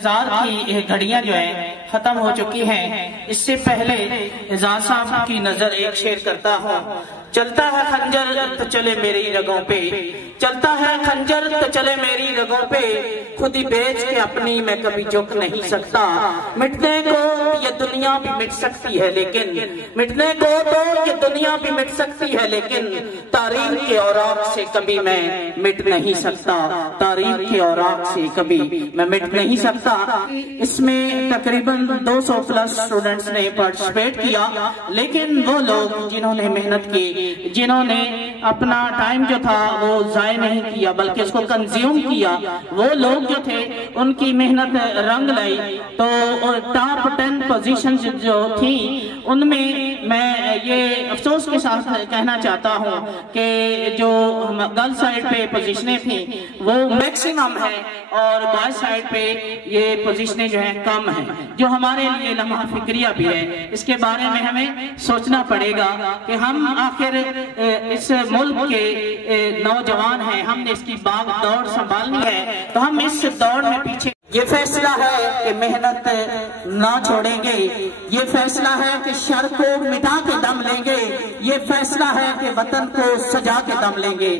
इंतजार की घड़ियां जो है खत्म हो चुकी हैं। इससे पहले एजाज साहब की नजर एक शेर करता हूँ। चलता है खंजर तो चले मेरी रगों पे, चलता है खंजर तो चले मेरी रगों पे, खुद ही बेच के अपनी मैं कभी झुक नहीं सकता। मिटने को ये दुनिया भी मिट सकती है लेकिन, मिटने को तो ये दुनिया भी मिट सकती है लेकिन, तारीख के औराक से कभी मैं मिट नहीं सकता, तारीख के औराक से कभी मैं मिट नहीं सकता। इसमें तकरीबन 200 प्लस स्टूडेंट्स ने पार्टिसिपेट किया, लेकिन वो लोग जिन्होंने मेहनत की, जिन्होंने अपना टाइम जो था वो जाया नहीं किया बल्कि उसको कंज्यूम किया, वो लोग जो थे उनकी मेहनत रंग लाई। तो टॉप 10 पोजीशन जो थी उनमें मैं ये अफसोस के साथ कहना चाहता हूँ कि जो गर्ल साइड पे पोजीशनें थी वो मैक्सिमम है और बॉय साइड पे ये पोजीशनें जो है कम है, जो हमारे लिए लम्हा फिक्रिया भी है। इसके बारे में हमें सोचना पड़ेगा कि हम आखिर इस मुल्क के नौजवान हैं, हमने इसकी भाग दौड़ संभालनी है, तो हम इस दौड़ में पीछे। ये फैसला है कि मेहनत ना छोड़ेंगे, ये फैसला है कि शर को मिटा के दम लेंगे, ये फैसला है कि वतन को सजा के दम लेंगे।